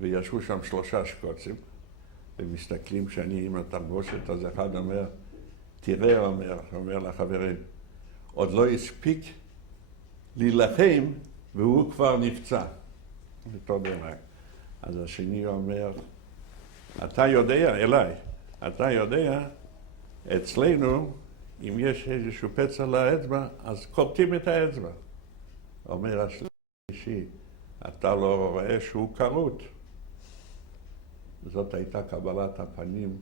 וישבו שם 3 שקוצים, ומסתכלים שאני עם התלבושת, אז אחד אומר, תראה, אומר לחברים, עוד לא הספיק להילחם, והוא כבר נפצע. אותו דבר. אז השני אומר, אתה יודע, אליי, אתה יודע, אצלנו, אם יש איזשהו פצע לאצבע, אז קוטעים את האצבע. אומר השלישי, אתה לא רואה שהוא כרות. זאת הייתה קבלת הפנים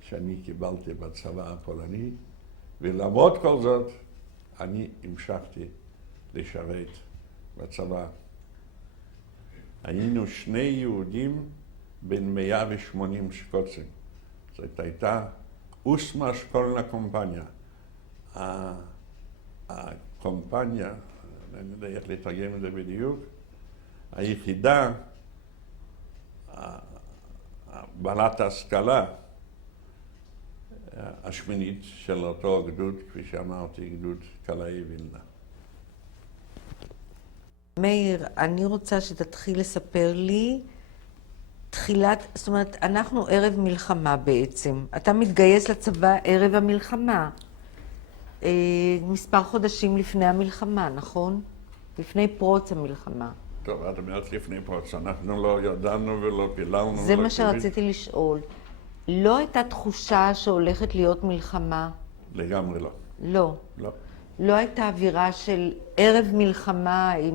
שאני קיבלתי בצבא הפולני, ולמרות כל זאת, אני המשכתי לשרת בצבא. היינו 2 יהודים בין 180 שקוצים. זאת הייתה אוסמה שקולנה קומפניה. הקומפניה, אני יודע איך לתרגם את זה בדיוק, היחידה, בעלת ההשכלה השמינית של אותו גדוד, כפי שאמרתי, גדוד קלעי וילנה. מאיר, אני רוצה שתתחיל לספר לי זאת אומרת, אנחנו ערב מלחמה בעצם. אתה מתגייס לצבא ערב המלחמה. מספר חודשים לפני המלחמה, נכון? לפני פרוץ המלחמה. טוב, את אומרת לפני פרוץ, אנחנו לא ידענו ולא פיללנו. זה מה שרציתי לשאול. לא הייתה תחושה שהולכת להיות מלחמה? לגמרי לא. לא. לא. לא הייתה אווירה של ערב מלחמה עם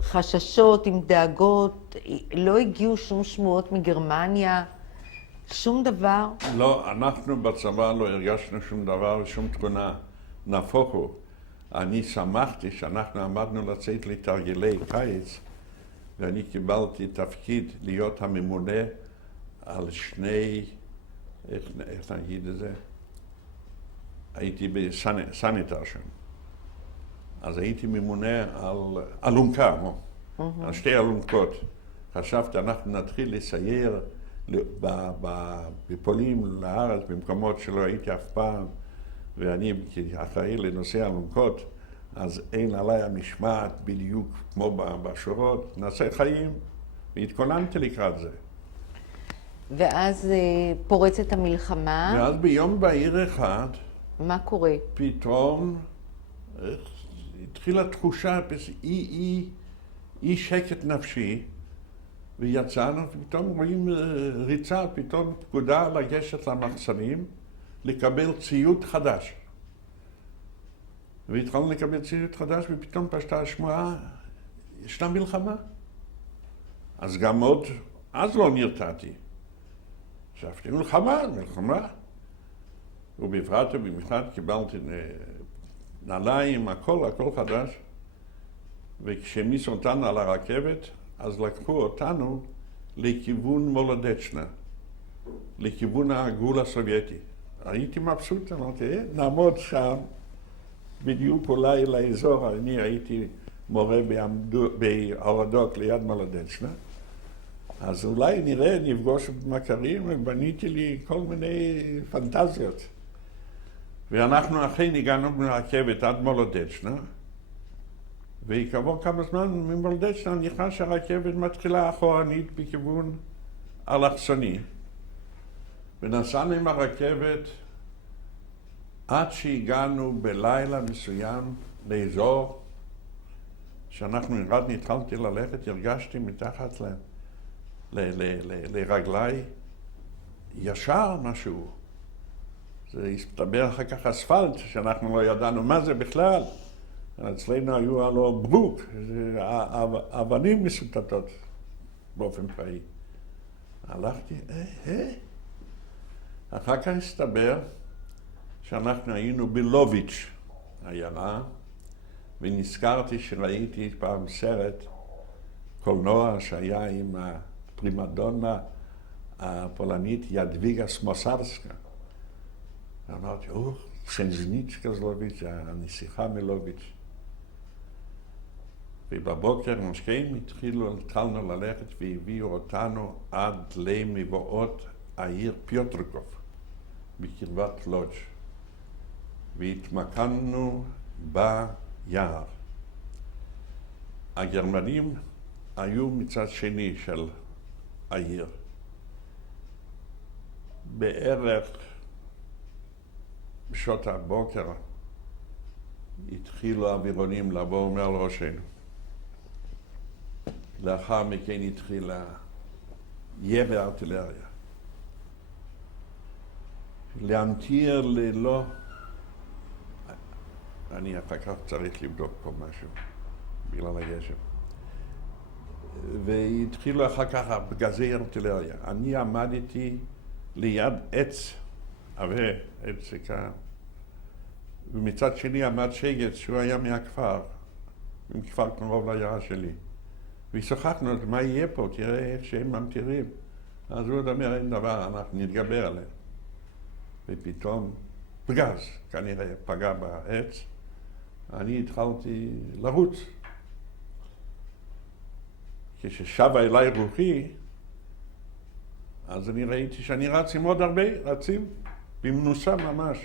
חששות, עם דאגות, לא הגיעו שום שמועות מגרמניה, שום דבר? לא, אנחנו בצבא לא הרגשנו שום דבר ושום תכונה. נהפוך הוא. אני שמחתי שאנחנו עמדנו לצאת לתרגילי קיץ, ואני קיבלתי תפקיד להיות הממונה על 2, איך נגיד את זה? הייתי בסניטר שם. אז הייתי ממונה על אלונקה, על 2 אלונקות. חשבתי, אנחנו נתחיל לסייר בפולין לארץ, במקומות שלא הייתי אף פעם, ואני אחראי לנושא אלונקות, אז אין עליי המשמעת בדיוק כמו בשורות, נעשה חיים, והתכוננתי לקראת זה. ואז פורצת המלחמה. ואז ביום בהיר אחד, מה קורה? פתאום התחילה תחושה, אי שקט נפשי, ויצאנו, פתאום רואים ריצה, פתאום פקודה לגשת למחסנים, לקבל ציוד חדש. והתחלנו לקבל ציוד חדש, ופתאום פשטה השמועה, ישנה מלחמה. אז גם עוד, אז לא נרתעתי. חשבתי, מלחמה. ובפרט קיבלתי נעליים, הכל חדש. וכשמיסו אותנו על הרכבת, אז לקחו אותנו לכיוון מולודצ'נה, לכיוון הגבול הסובייטי. הייתי מבסוט, אמרתי, נעמוד שם, בדיוק אולי לאזור, אני הייתי מורה בהורדוק ליד מולודצ'נה, אז אולי נראה, נפגוש מכרים, ובניתי לי כל מיני פנטזיות. ואנחנו אכן הגענו ברכבת עד מולודצ'נה, וכעבור כמה זמן ממולודצ'נה נכנס שהרכבת מתחילה אחורנית בכיוון אלכסוני. ונסענו עם הרכבת עד שהגענו בלילה מסוים לאזור שאנחנו התחלתי ללכת, הרגשתי מתחת לרגליי ישר משהו. זה הסתבר אחר כך אספלט, שאנחנו לא ידענו מה זה בכלל. אצלנו היו הלא ברוק, אבנים מסוטטות באופן פראי. הלכתי, אחר כך הסתבר שאנחנו היינו בלוביץ' עיירה, ונזכרתי שראיתי פעם סרט קולנוע שהיה עם הפרימדונה הפולנית ידוויגה סמוסרסקה. אמרתי, קסנזניצ'קה z לוביץ', הנסיכה מלוביץ'. ובבוקר משקיעים התחלנו ללכת והביאו אותנו עד למבואות העיר פיוטרקוב, בקרבת לודג'. והתמקמנו ביער. הגרמנים היו מצד שני של העיר. בערך בשעות הבוקר התחילו האווירונים לבוא מעל ראשנו. לאחר מכן התחילה ירי ארטילריה. להמטיר ללא... אני אחר כך צריך לבדוק פה משהו בגלל הגשם. והתחילו אחר כך פגזי ארטילריה. אני עמדתי ליד עץ, עבה, עץ יקר. ומצד שני עמד שגת שהוא היה מהכפר, מכפר קרוב לעיירה שלי. ושוחחנו, מה יהיה פה? תראה איך שהם ממטירים. אז הוא אומר, אין דבר, אנחנו נתגבר עליהם. ופתאום פגז, כנראה פגע בעץ. אני התחלתי לרוץ. כששבה אליי רוחי, אז אני ראיתי שאני רץ עם עוד הרבה רצים, במנוסה ממש.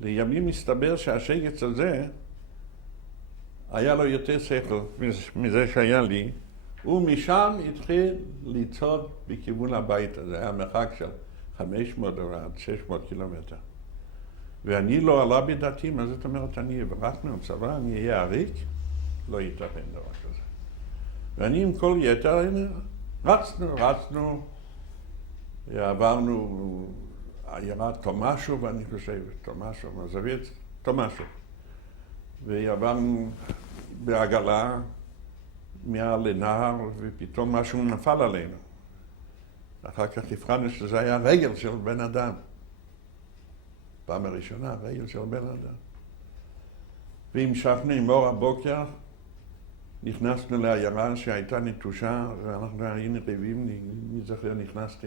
לימים מסתבר שהשגץ הזה, היה לו יותר שכל מזה שהיה לי, ומשם התחיל לצעוד בכיוון הבית הזה, היה מרחק של 500 עד 600 קילומטר. ואני לא עלה בדעתי, מה זאת אומרת, אני אברח מהצבא, אני אהיה עריק? לא ייתכן דבר כזה. ואני עם כל יתר, רצנו, עברנו עיירה תומשוב, ואני חושב, תומשוב, מזוויץ, תומשוב. ועברנו בעגלה מעל לנהר, ופתאום משהו נפל עלינו. אחר כך הבחנו שזה היה רגל של בן אדם. פעם הראשונה, רגל של בן אדם. והמשכנו עם אור הבוקר, נכנסנו לעיירה שהייתה נטושה, ואנחנו היינו רעבים, אני זוכר, נכנסתי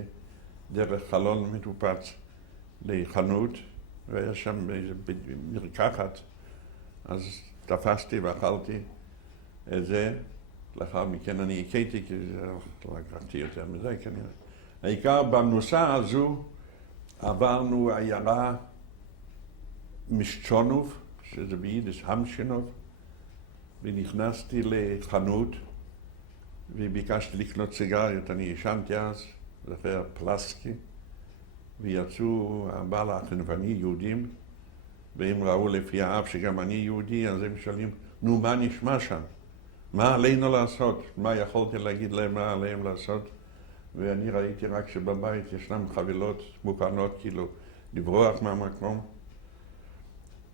דרך חלון מטופץ לחנות, והיה שם איזה מרקחת, אז תפסתי ואכלתי את זה. לאחר מכן אני הכיתי, כי לא לקחתי יותר מזה כנראה. העיקר במנוסה הזו עברנו עיירה משצ'ונוב, שזה ביידיש המשינוב, ונכנסתי לחנות וביקשתי לקנות סיגריות. אני ישנתי אז, זוכר פלסקי, ויצאו הבעל החנווני יהודים, והם ראו לפי האב שגם אני יהודי, אז הם שואלים, נו, מה נשמע שם? מה עלינו לעשות? מה יכולתי להגיד להם מה עליהם לעשות? ואני ראיתי רק שבבית ישנם חבילות מוכנות, כאילו, לברוח מהמקום.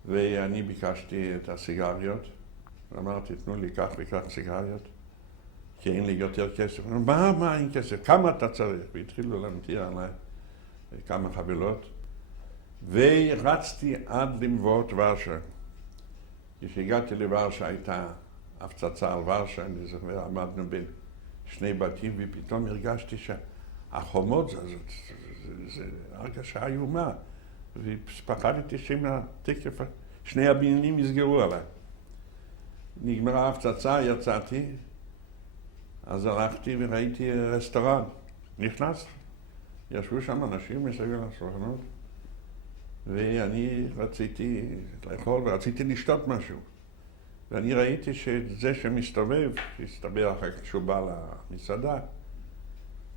ואני ביקשתי את הסיגריות, אמרתי, תנו לי כך וכך סיגריות, כי אין לי יותר כסף. מה אין כסף? כמה אתה צריך? והתחילו להמטיר עליי כמה חבילות, ורצתי עד למבואות ורשה. כשהגעתי לוורשה הייתה הפצצה על ורשה, אני זוכר, עמדנו בין שני בתים, ופתאום הרגשתי שהחומות זה הרגשה איומה, ופחדתי שמהתקף שני הבניינים יסגרו עליי. נגמרה ההפצצה, יצאתי, אז הלכתי וראיתי רסטורן. נכנסתי, ישבו שם אנשים מסביב לשולחנות, ואני רציתי לאכול ורציתי לשתות משהו. ואני ראיתי שזה שמסתובב, שהסתבר אחר כך שהוא בא למסעדה,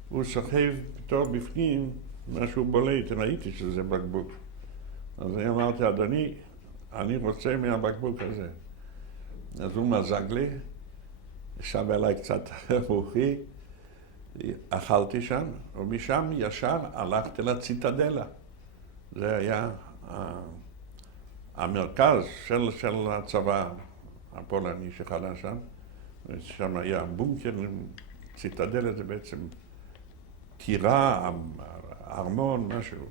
הוא סוחב פתאום בפנים משהו בולט, ראיתי שזה בקבוק. אז אני אמרתי, אדוני, אני רוצה מהבקבוק הזה. אז הוא מזג לי, ישב אליי קצת רוחי, אכלתי שם, ומשם ישר הלכתי לציטדלה. זה היה המרכז של הצבא הפולני שחלה שם. שם היה בונקר, ציטדלה זה בעצם טירה, ארמון, משהו.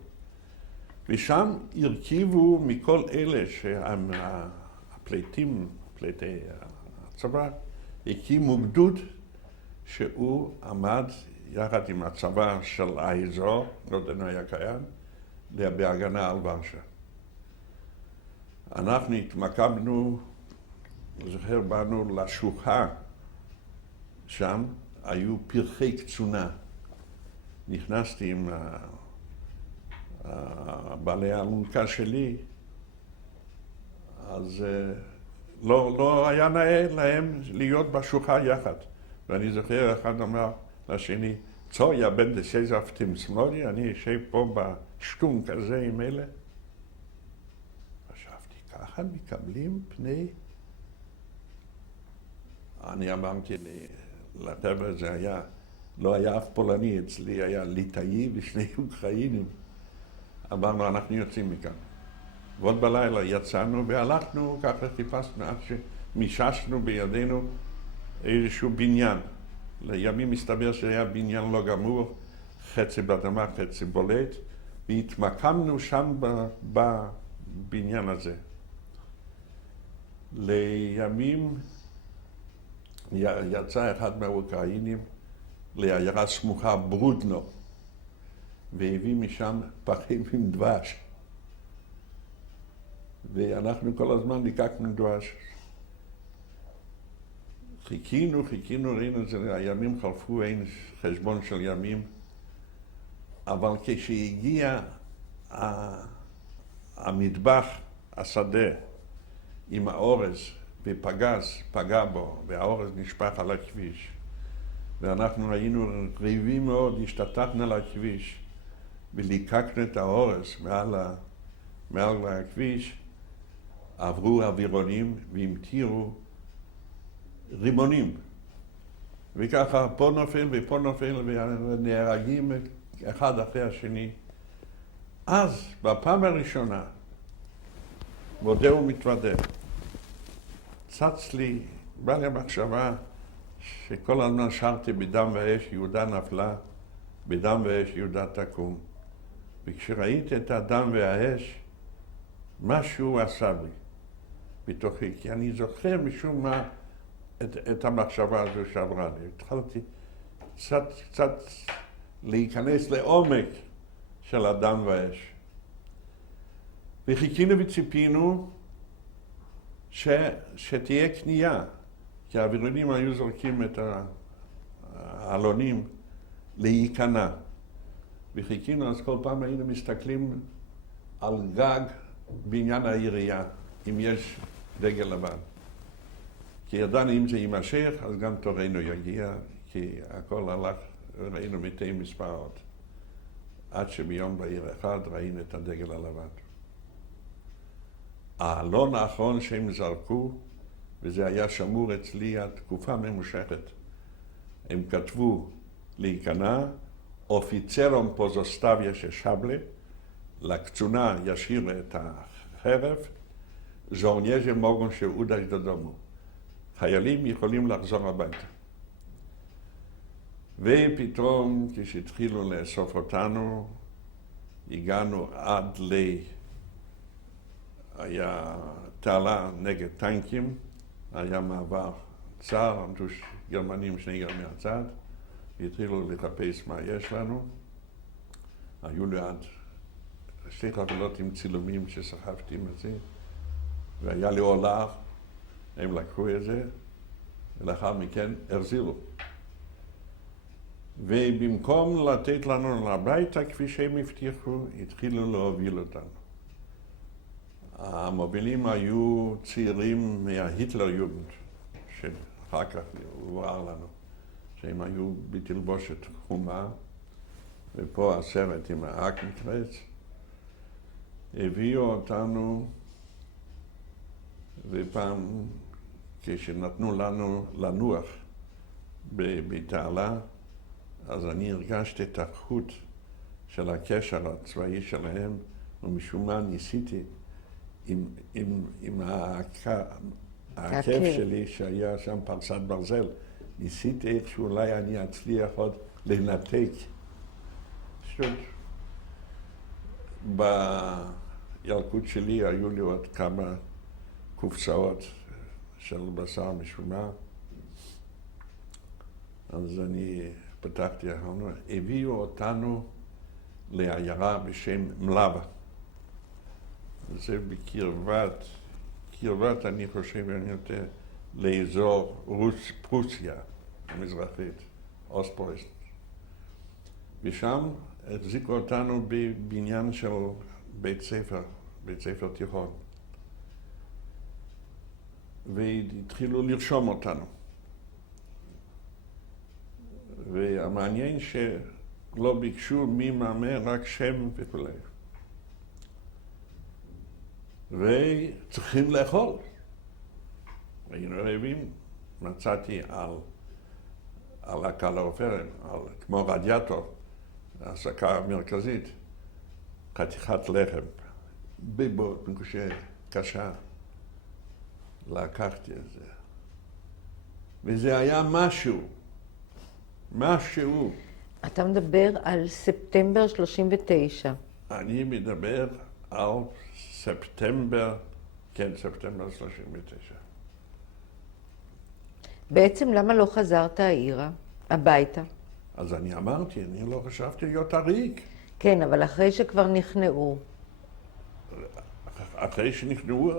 ושם הרכיבו מכל אלה שהפליטים, פליטי הצבא, הקימו גדוד שהוא עמד יחד עם הצבא של האזור, לא דנו היה קיים, בהגנה על ורשה. אנחנו התמקמנו, זוכר, באנו לשוחה, שם היו פרחי קצונה. נכנסתי עם בעלי האלונקה שלי, אז לא היה נאה להם להיות בשוחה יחד. ואני זוכר, אחד אמר לשני, צו יאבד דשזפטים שמאלי, אני אשב פה בשטום כזה עם אלה. חשבתי, ככה מקבלים פני? אני אמרתי לחבר'ה, זה היה, לא היה אף פולני, אצלי היה ליטאי ושני אוקראינים. אמרנו, אנחנו יוצאים מכאן. ועוד בלילה יצאנו והלכנו, ככה חיפשנו עד שמיששנו בידינו איזשהו בניין. לימים מסתבר שהיה בניין לא גמור, חצי באדמה, חצי בולט, והתמקמנו שם בבניין הזה. לימים יצא אחד מהאוקראינים לעיירה סמוכה ברודנו, והביא משם פחים עם דבש. ואנחנו כל הזמן ליקקנו דבש. חיכינו, ראינו את זה, הימים חלפו, אין חשבון של ימים, אבל כשהגיע המטבח, השדה, עם האורז, פגע בו, והאורז נשפך על הכביש, ואנחנו היינו רעבים מאוד, השתטחנו על הכביש, וליקקנו את האורז מעל הכביש, עברו אווירונים והמטירו רימונים. וככה פה נופל ופה נופל ונהרגים אחד אחרי השני. אז, בפעם הראשונה, מודה ומתוודה, בא לי המחשבה שכל הזמן שרתי בדם ואש יהודה נפלה, בדם ואש יהודה תקום. וכשראיתי את הדם והאש, משהו עשה לי בתוכי, כי אני זוכר משום מה את המחשבה הזו שעברה לי. התחלתי קצת להיכנס לעומק של הדם והאש. וחיכינו וציפינו שתהיה קנייה, כי האווירונים היו זורקים את העלונים להיכנע. וחיכינו, אז כל פעם היינו מסתכלים על גג בניין העירייה, אם יש דגל לבן. כי ידענו אם זה יימשך, אז גם תורנו יגיע, כי הכל הלך, ראינו מתי מספרות. עד שביום בהיר אחד ראינו את הדגל הלבן. העלון האחרון שהם זרקו, וזה היה שמור אצלי עד תקופה ממושכת. הם כתבו להיכנע, אופיצרום פוזוסטביה ששבלה, לקצונה ישיר את החרב, זורנייז'ה מוגון שאודש דדומו. חיילים יכולים לחזור הביתה. ופתאום כשהתחילו לאסוף אותנו, הגענו עד היה תעלה נגד טנקים, היה מעבר צר, עמדו גרמנים שני מהצד, והתחילו לחפש מה יש לנו. היו ליד שתי חבילות עם צילומים שסחבתי עם זה, והיה לי עולה, הם לקחו את זה, ולאחר מכן הרזילו. ובמקום לתת לנו הביתה, כפי שהם הבטיחו, התחילו להוביל אותנו. המובילים היו צעירים מההיטלר יוגנד, שאחר כך הובהר לנו, שהם היו בתלבושת חומה, ופה הסרט עם האקנקרץ. הביאו אותנו, ופעם כשנתנו לנו לנוח בתעלה, אז אני הרגשתי את החוט של הקשר הצבאי שלהם, ומשום מה ניסיתי עם העקב שלי שהיה שם פרסת ברזל, ניסיתי איך שאולי אני אצליח עוד לנתק. פשוט בילקוט שלי היו לי עוד כמה קופסאות של בשר משומר, אז אני פתחתי, הביאו אותנו לעיירה בשם מלאבה. זה בקרבת, אני חושב, לאזור פרוסיה המזרחית, אוסט-פרוסיה. ושם החזיקו אותנו בבניין של בית ספר תיכון. והתחילו לרשום אותנו. המעניין שלא ביקשו מי מאמן, רק שם וכו'. וצריכים לאכול. היינו רעבים, מצאתי על הקלוריפרים, כמו רדיאטור, ההסקה המרכזית, חתיכת לחם, ביבות, קשה. לקחתי את זה. וזה היה משהו. אתה מדבר על ספטמבר 39. אני מדבר על ספטמבר 39. בעצם למה לא חזרת הביתה? אז אני אמרתי, אני לא חשבתי להיות עריק. כן, אבל אחרי שכבר נכנעו. אחרי שנכנעו,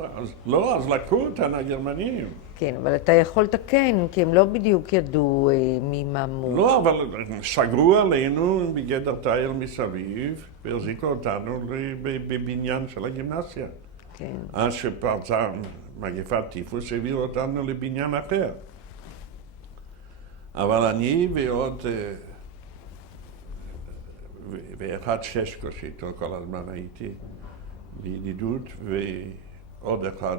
אז לקחו אותנו הגרמנים. כן, אבל אתה יכול לתקן, כי הם לא בדיוק ידעו מי מאמו. לא, אבל סגרו עלינו בגדר תיל מסביב, והחזיקו אותנו בבניין של הגימנסיה. כן. אז שפרצה מגפת טיפוס, הביאו אותנו לבניין אחר. אבל אני ועוד ואחד ששקו שאיתו כל הזמן הייתי בידידות, ועוד אחד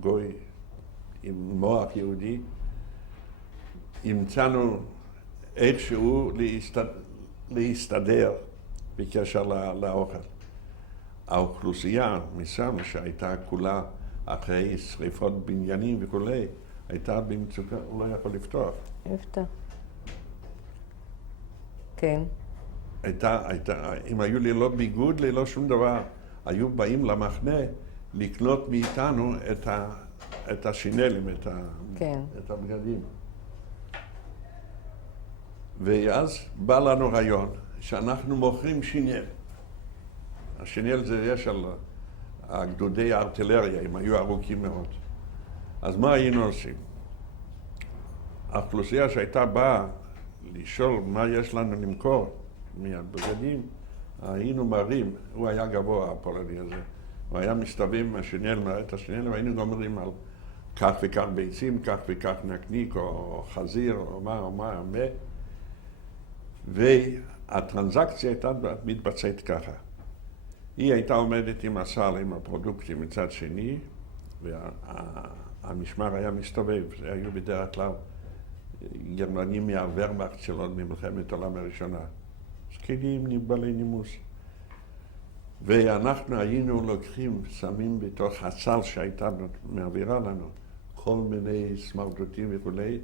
גוי עם מוח יהודי, המצאנו איכשהו להסתדר בקשר לאוכל. האוכלוסייה מסם שהייתה כולה אחרי שריפות בניינים וכולי, הייתה במצוקה, הוא לא יכול לפתוח. איפה? כן. אם היו לי לא ביגוד, לי לא שום דבר, היו באים למחנה לקנות מאיתנו את השינלים, את הבגדים. ואז בא לנו רעיון שאנחנו מוכרים שינל. השינל זה יש על הגדודי הארטילריה, הם היו ארוכים מאוד. אז מה היינו עושים? האוכלוסייה שהייתה באה לשאול מה יש לנו למכור מהבגדים, היינו מראים, הוא היה גבוה הפולני הזה, הוא היה מסתובב עם השינל, מראה את השינל, והיינו גומרים על כך וכך ביצים, כך וכך נקניק, או חזיר, או מה, והטרנזקציה הייתה מתבצעת ככה. היא הייתה עומדת עם הסל, עם הפרודוקטים מצד שני, והמשמר היה מסתובב, זה היו בדרך כלל גרמנים מהוורמאכט של עוד ממלחמת העולם הראשונה. זקנים, בעלי נימוס. ואנחנו היינו לוקחים, שמים בתוך הסל שהייתה מעבירה לנו, כל מיני סמרטוטים וכולי,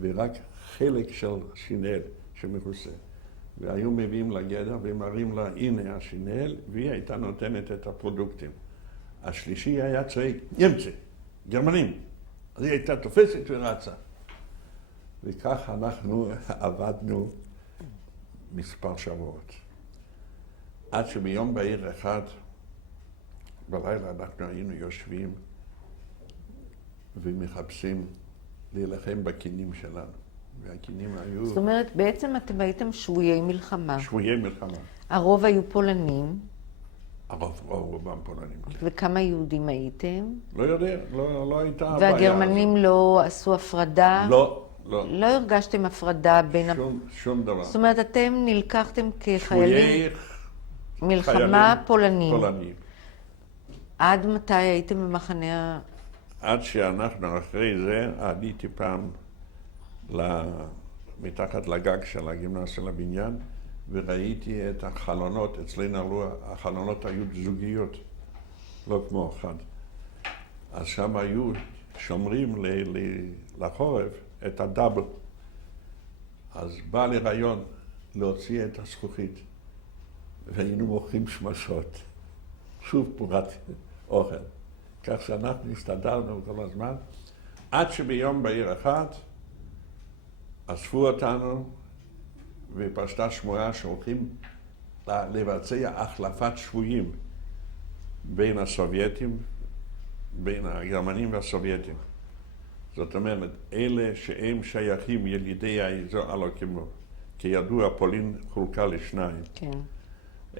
ורק חלק של שינל שמכוסה. והיו מביאים לגדר ומראים לה, הנה השינל, והיא הייתה נותנת את הפרודוקטים. השלישי היה צועק, ימצא, גרמנים. אז היא הייתה תופסת ורצה. וכך אנחנו עבדנו מספר שבועות. עד שביום בהיר אחד, בלילה אנחנו היינו יושבים ומחפשים להילחם בכינים שלנו. והכינים היו... זאת אומרת, בעצם אתם הייתם שבויי מלחמה. שבויי מלחמה. הרוב היו פולנים. הרוב, רובם פולנים. וכמה יהודים הייתם? לא יודע, לא הייתה הבעיה. והגרמנים לא עשו הפרדה? לא. לא הרגשתם הפרדה בין... שום דבר. זאת אומרת, אתם נלקחתם כחיילים... מלחמה פולנים. עד מתי הייתם במחנה... עד שאנחנו אחרי זה, עליתי פעם מתחת לגג של הגימנסיה של הבניין, וראיתי את החלונות, אצלנו החלונות היו זוגיות, לא כמו אחד. אז שם היו שומרים לחורף את הדאבל. אז בא לי רעיון להוציא את הזכוכית, והיינו מוכרים שמשות, שוב פורת אוכל. כך שאנחנו הסתדרנו כל הזמן, עד שביום בהיר אחד אספו אותנו ופשטה שמועה שהולכים לבצע החלפת שבויים בין הסובייטים, בין הגרמנים והסובייטים. זאת אומרת, אלה שהם שייכים ילידי האזור, הלא כמו, כידוע פולין חולקה לשניים. כן.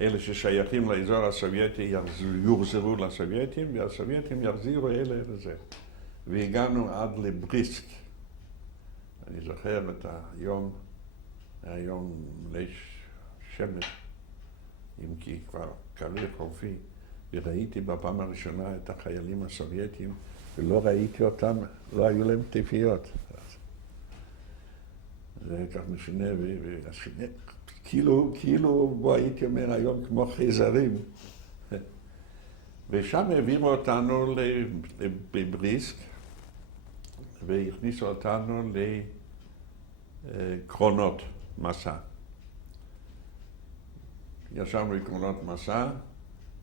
אלה ששייכים לאזור הסובייטי יוחזרו לסובייטים, והסובייטים יחזירו אלה לזה. והגענו עד לבריסק. אני זוכר את היום היום מלא שמש, אם כי כבר קריר חורפי, וראיתי בפעם הראשונה את החיילים הסובייטים, ולא ראיתי אותם, לא היו להם טפיות. זה כך משנה, כאילו, בוא הייתי אומר היום כמו חייזרים. ושם העבירו אותנו לבריסק, והכניסו אותנו לקרונות מסע. ישבנו בקרונות מסע,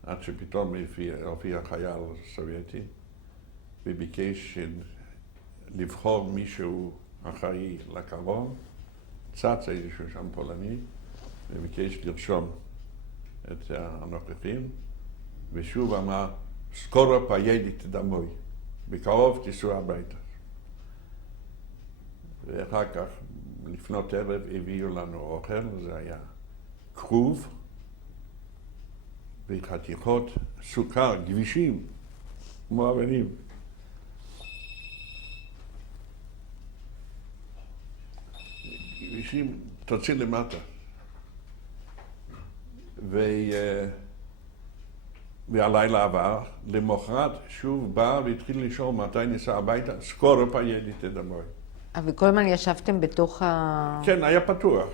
עד שפתאום הופיע חייל סובייטי, וביקש לבחור מישהו אחראי לקרון, צץ איזשהו שם פולני, וביקש לרשום את הנוכחים, ושוב אמר, סקורו פיידיט דמוי, בקרוב תיסעו הביתה. ואחר כך, לפנות ערב, הביאו לנו אוכל, זה היה כרוב, וחתיכות סוכר, גבישים, כמו אבנים. גבישים, תוציא למטה. והלילה עבר, למחרת שוב בא והתחיל לשאול מתי ניסע הביתה, סקורו פיידיט דמוי. וכל הזמן ישבתם בתוך כן, היה פתוח.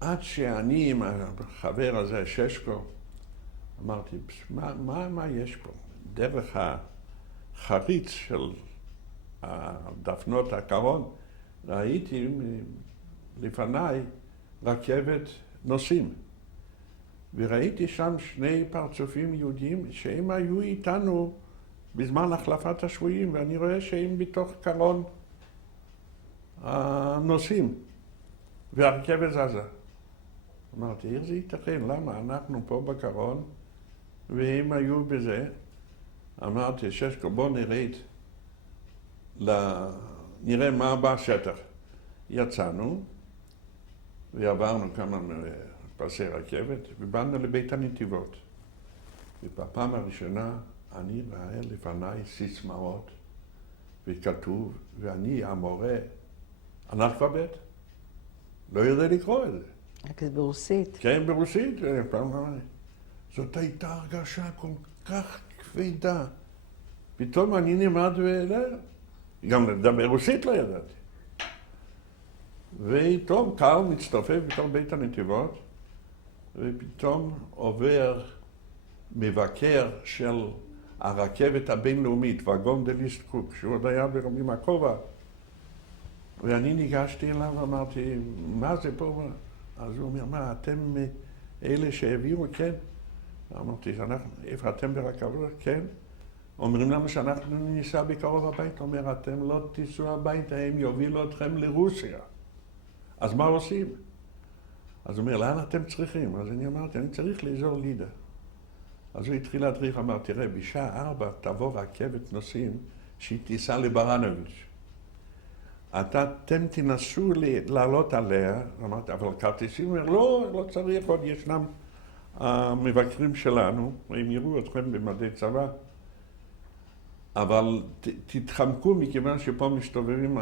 עד שאני עם החבר הזה, ששקו, אמרתי, מה יש פה? דרך החריץ של דפנות הקרון, ראיתי לפניי רכבת נוסעים. וראיתי שם שני פרצופים יהודים שהם היו איתנו בזמן החלפת השבויים, ואני רואה שהם בתוך קרון הנוסעים, והרכבת זזה. אמרתי, איך זה ייתכן? למה? אנחנו פה בקרון, והם היו בזה. אמרתי, ששקו, בוא נרד, נראה מה בשטח. יצאנו, ועברנו כמה פסי רכבת, ובאנו לבית הנתיבות. ובפעם הראשונה אני רואה לפניי סיסמאות, וכתוב, ואני המורה, אנאלפבית, לא יודע לקרוא את זה. זה ברוסית. כן, ברוסית. זאת הייתה הרגשה כל כך כבדה. פתאום אני נעמד גם לדבר רוסית לא ידעתי. ופתאום קהל מצטרפף בתוך בית הנתיבות, ופתאום עובר מבקר של הרכבת הבינלאומית, ואגון דליסט קוק, שהוא עוד היה עם הכובע. ואני ניגשתי אליו ואמרתי, מה זה פה? אז הוא אומר, מה, אתם אלה שהעבירו? כן. אמרתי, איפה אתם ברכבות? כן. אומרים לנו שאנחנו ניסע בקרוב הביתה. אומר, אתם לא תיסעו הביתה, הם יובילו אתכם לרוסיה. אז מה עושים? אז הוא אומר, לאן אתם צריכים? אז אני אמרתי, אני צריך לאזור לידה. אז הוא התחיל להדריך, אמר, תראה, בשעה 4 תבוא רכבת נוסעים שהיא תיסע לברנוביץ'. אתם תנסו לעלות עליה, אמרתי, אבל כרטיסים, הוא אומר, לא צריך, עוד ישנם המבקרים שלנו, הם יראו אתכם במדי צבא, אבל תתחמקו מכיוון שפה מסתובבים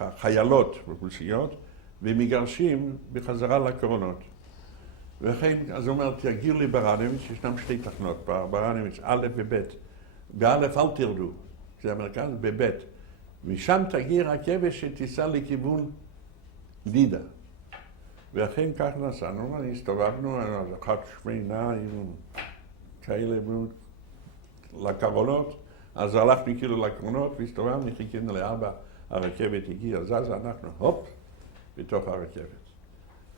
החיילות באוכלוסיות, ומגרשים בחזרה לקרונות. וכן, אז הוא אומר, תגיעו לברנוביץ', ישנם שתי תחנות, ברנוביץ', א' וב'. באלף אל תרדו, זה המרכז, בב'. משם תגיע רכבת שתיסע לכיוון לידה. ואכן כך נסענו, הסתובבנו, אחת שמנה עם כאלה לקרונות, אז הלכנו כאילו לקרונות והסתובבנו, חיכינו לארבע, הרכבת הגיעה, זזה, אנחנו הופ, בתוך הרכבת.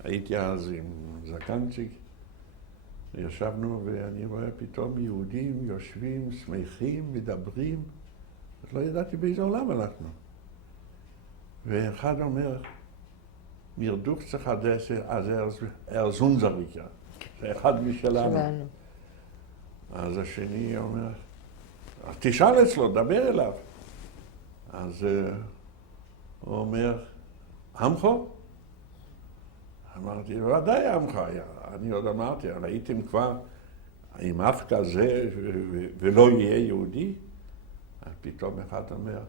הייתי אז עם זקנצ'יק, ישבנו ואני רואה פתאום יהודים יושבים, שמחים, מדברים, אז לא ידעתי באיזה עולם אנחנו. ואחד אומר, מירדוק צריך אז ארזונזריקה, זה אחד משלנו. אז השני אומר, תשאל אצלו, דבר אליו. אז הוא אומר, עמכו? אמרתי, ודאי עמך, אני עוד אמרתי, ראיתם כבר עם אף כזה ולא יהיה יהודי? אז פתאום אחד אומר,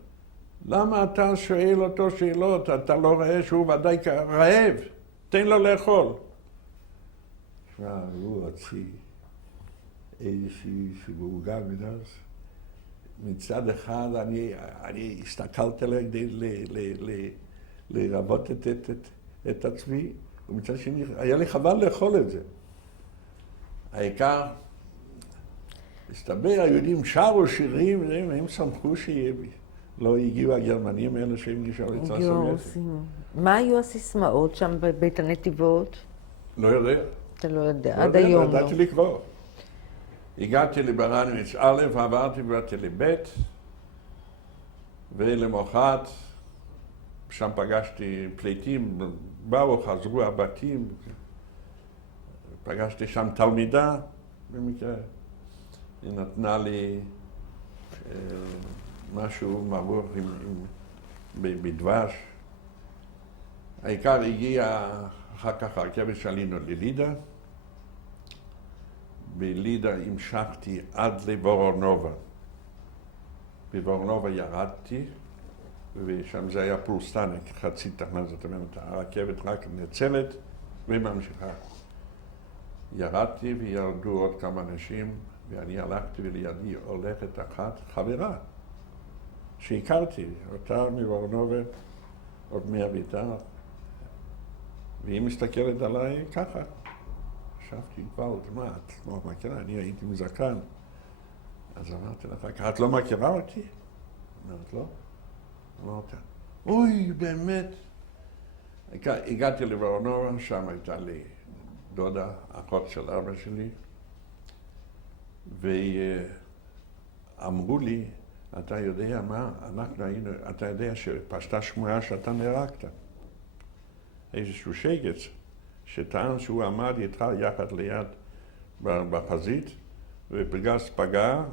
למה אתה שואל אותו שאלות? אתה לא רואה שהוא ודאי רעב? תן לו לאכול. תשמע, הוא הוציא איזושהי סיבוגה מאז. מצד אחד אני הסתכלתי עליה כדי לרבות את עצמי, ומצד שני היה לי חבל לאכול את זה. העיקר, הסתבר, היהודים שרו שירים, הם שמחו שלא הגיעו הגרמנים האלה שהם נשארו לצד סובייטים. מה היו הסיסמאות שם בבית הנתיבות? לא יודע. אתה לא יודע, עד היום לא. לא ידעתי לקרוא. הגעתי לברנוביץ' א', עברתי ובאתי לב', ולמחרת, שם פגשתי פליטים, באו, חזרו הבתים, פגשתי שם תלמידה, במקרה. היא נתנה לי משהו מרור בדבש. העיקר הגיע אחר כך הרכבת שעלינו ללידה. בלידה המשכתי עד לבורונובה. בבורונובה ירדתי, ושם זה היה פולסטניק, חצי תחנה, זאת אומרת, הרכבת רק נצלת וממשיכה. ירדתי וירדו עוד כמה אנשים, ואני הלכתי ולידי הולכת אחת חברה שהכרתי, אותה מבורונובה, עוד מהביתה, והיא מסתכלת עליי ככה. חשבתי כבר, מה, את לא מכירה, אני הייתי מזקן. אז אמרתי לך, את לא מכירה אותי? אמרת, לא. אמרתי, אוי, באמת. הגעתי לבורונובה, שם הייתה לי דודה, אחות של אבא שלי, ואמרו לי, אתה יודע מה, אנחנו היינו, אתה יודע שפשטה שמועה שאתה נהרגת. איזשהו שגץ, שטען שהוא עמד איתך יחד ליד בחזית, ופגז פגע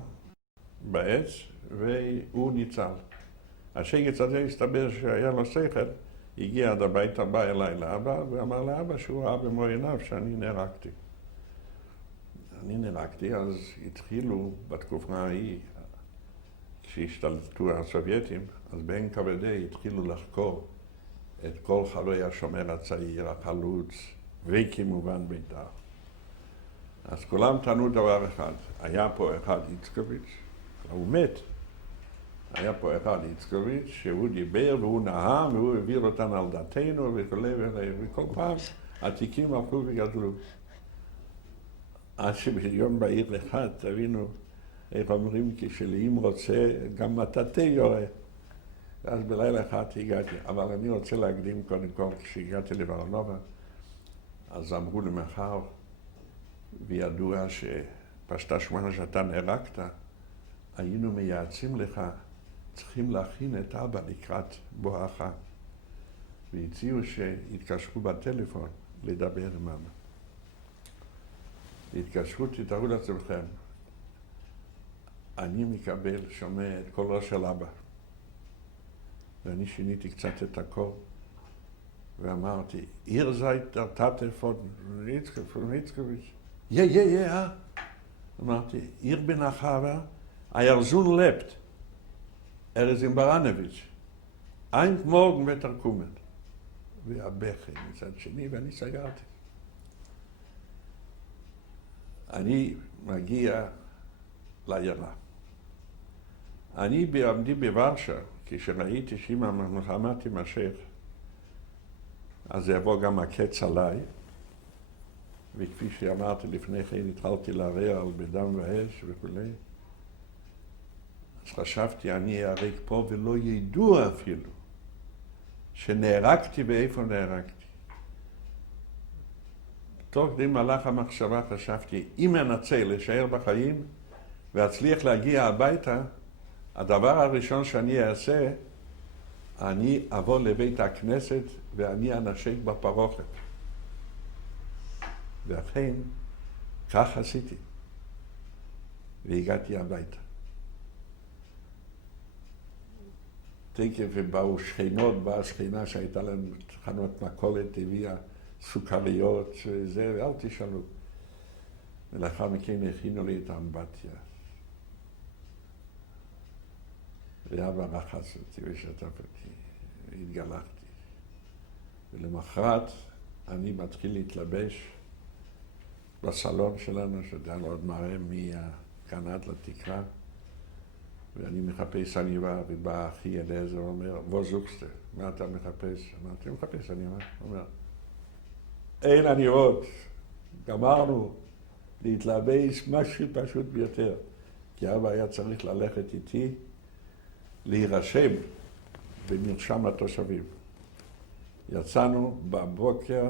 בעץ, והוא ניצל. השגץ הזה הסתבר שהיה לו שכל, הגיע עד הביתה, בא אליי לאבא, ואמר לאבא שהוא ראה במו עיניו שאני נהרגתי. אני נהרגתי, אז התחילו בתקופה ההיא, כשהשתלטו הסובייטים, אז ב-NKVD התחילו לחקור את כל חברי השומר הצעיר, החלוץ, וכמובן בית"ר. אז כולם טענו דבר אחד, היה פה אחד איצקוביץ', הוא מת. היה פה אחד איצקוביץ' שהוא דיבר והוא נהם והוא העביר אותנו על דתנו וכל פעם התיקים הלכו וגדלו. עד שביום בהיר אחד תבינו איך אומרים כשאם רוצה גם מטאטא יורה. אז בלילה אחד הגעתי, אבל אני רוצה להקדים קודם כל, כשהגעתי לברונובה, אז אמרו לי מחר, וידוע שפשטה שמועה שאתה נהרגת, היינו מייעצים לך, צריכים להכין את אבא לקראת בואך. והציעו שיתקשרו בטלפון לדבר עם אבא. התקשרו, תתארו לעצמכם, אני מקבל, שומע את קולו של אבא. ואני שיניתי קצת את הקול, ואמרתי, ihr seid der Tate von Itzkowitz. Ja. אמרתי, ihr bin Achava, euer Sohn lebt. Ist in Baranowitsch. Morgen wird kommen. והבכי מצד שני, ואני סגרתי. אני מגיע לעיירה. אני בעמדי בוורשה, כשראיתי שאם המלחמה תימשך, אז יבוא גם הקץ עליי, וכפי שאמרתי לפני כן, התחלתי להרע בדם ואש וכו'. אז חשבתי, אני אהרג פה ולא ידעו אפילו שנהרגתי ואיפה נהרגתי. תוך כדי מהלך המחשבה חשבתי, אם אנצל להישאר בחיים ואצליח להגיע הביתה, הדבר הראשון שאני אעשה, אני אבוא לבית הכנסת ואני אנשק בפרוכת. ואכן, כך עשיתי. והגעתי הביתה. תקף ובאו שכנות, באה שכנה שהייתה להם תחנות מכולת, הביאה סוכריות וזה, ואל תשאלו. ולאחר מכן הכינו לי את האמבטיה. ואבא רחץ אותי ושטף אותי, והתגלחתי. ולמחרת אני מתחיל להתלבש בסלון שלנו, שאתה עוד מראה מכאן עד לתקרה, ואני מחפש עניבה, ובא אחי אליעזר ואומר, בוא זוכסטר, מה אתה מחפש? אמרתי, אני מחפש עניבה. הוא אומר, אין עניבות, גמרנו להתלבש משהו פשוט ביותר. כי אבא היה צריך ללכת איתי, להירשם במרשם התושבים. יצאנו בבוקר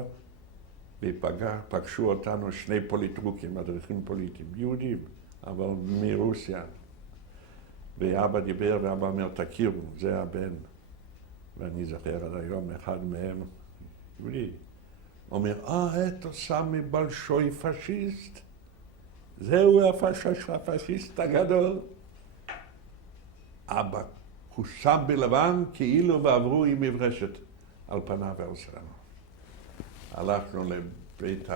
ופגשו אותנו שני פוליטרוקים, מדריכים פוליטיים, יהודים, אבל מרוסיה. ואבא דיבר, ואבא אומר, תכירו, זה הבן. ואני זוכר עד היום, אחד מהם, יהודי, אומר, את עושה מבלשוי פשיסט? זהו הפשיסט הגדול. אבא חושב בלבן כאילו ועברו עם מברשת על פניו ועל שלנו. הלכנו לבית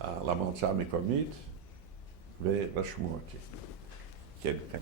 למועצה המקומית ורשמו אותי. כן, כן.